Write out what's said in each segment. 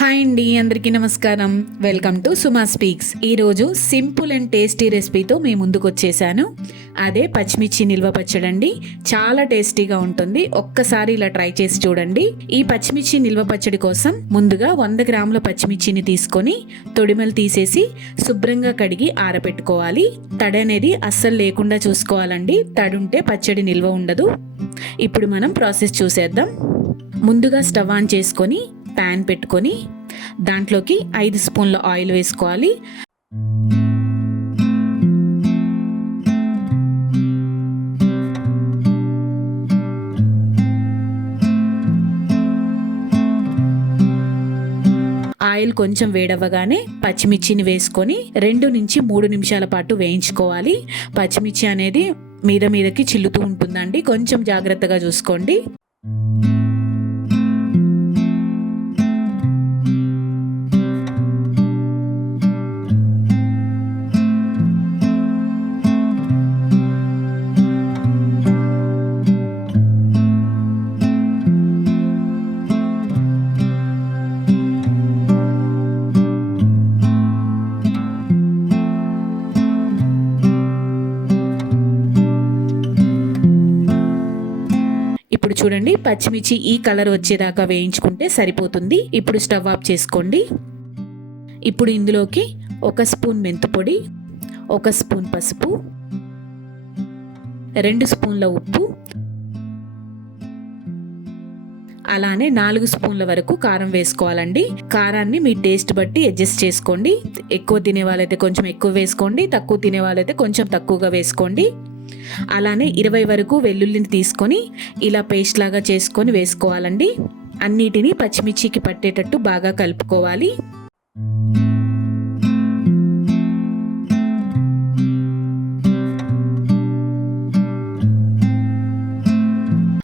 Hi అండి అందరికీ నమస్కారం. వెల్కమ్ టు సుమా స్పీక్స్ ఈరోజు సింపుల్ అండ్ టేస్టీ రెసిపీతో మీ ముందుకు వచ్చేసాను. అదే పచ్చిమిర్చి నిల్వ పచ్చడండి చాలా టేస్టీగా ఉంటుంది. ఒక్కసారి ఇలా ట్రై చేసి చూడండి. ఈ పచ్చిమిర్చి నిల్వ పచ్చడి కోసం ముందుగా వంద గ్రాముల పచ్చిమిర్చిని తీసుకొని తొడిమలు తీసేసి శుభ్రంగా కడిగి ఆరబెట్టుకోవాలి తడి అనేది అస్సలు లేకుండా చూసుకోవాలండి. తడుంటే పచ్చడి నిల్వ ఉండదు. ఇప్పుడు మనం ప్రాసెస్ చూసేద్దాం. ముందుగా స్టవ్ ఆన్ చేసుకొని ప్యాన్ పెట్టుకొని దాంట్లోకి ఐదు స్పూన్ల ఆయిల్ వేసుకోవాలి. ఆయిల్ కొంచెం వేడవ్వగానే పచ్చిమిర్చిని వేసుకొని రెండు నుంచి మూడు నిమిషాల పాటు వేయించుకోవాలి. పచ్చిమిర్చి అనేది మీద మీదకి చిల్లుతూ ఉంటుందండి. కొంచెం జాగ్రత్తగా చూసుకోండి. ఇప్పుడు చూడండి పచ్చిమిర్చి ఈ కలర్ వచ్చేదాకా వేయించుకుంటే సరిపోతుంది. ఇప్పుడు స్టవ్ ఆఫ్ చేసుకోండి. ఇప్పుడు ఇందులోకి ఒక స్పూన్ మెంతుపొడి ఒక స్పూన్ పసుపు రెండు స్పూన్ల ఉప్పు అలానే నాలుగు స్పూన్ల వరకు కారం వేసుకోవాలండి. కారాన్ని మీ టేస్ట్ బట్టి అడ్జస్ట్ చేసుకోండి. ఎక్కువ తినే వాళ్ళైతే కొంచెం ఎక్కువ వేసుకోండి తక్కువ తినే వాళ్ళైతే కొంచెం తక్కువగా వేసుకోండి. అలానే ఇరవై వరకు వెల్లుల్లిని తీసుకొని ఇలా పేస్ట్ లాగా చేసుకొని వేసుకోవాలండి. అన్నిటినీ పచ్చిమిర్చికి పట్టేటట్టు బాగా కలుపుకోవాలి.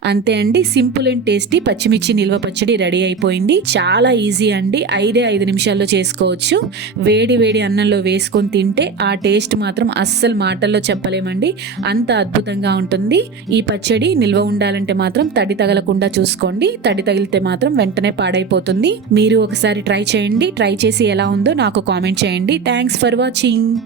అంతే అండి సింపుల్ అండ్ టేస్టీ పచ్చిమిర్చి నిల్వ పచ్చడి రెడీ అయిపోయింది. చాలా ఈజీ అండి ఐదే ఐదు నిమిషాల్లో చేసుకోవచ్చు. వేడి వేడి అన్నంలో వేసుకొని తింటే ఆ టేస్ట్ మాత్రం అస్సలు మాటల్లో చెప్పలేమండి. అంత అద్భుతంగా ఉంటుంది. ఈ పచ్చడి నిల్వ ఉండాలంటే మాత్రం తడి తగలకుండా చూసుకోండి. తడి తగిలితే మాత్రం వెంటనే పాడైపోతుంది. మీరు ఒకసారి ట్రై చేయండి. ట్రై చేసి ఎలా ఉందో నాకు కామెంట్ చేయండి. Thanks for watching.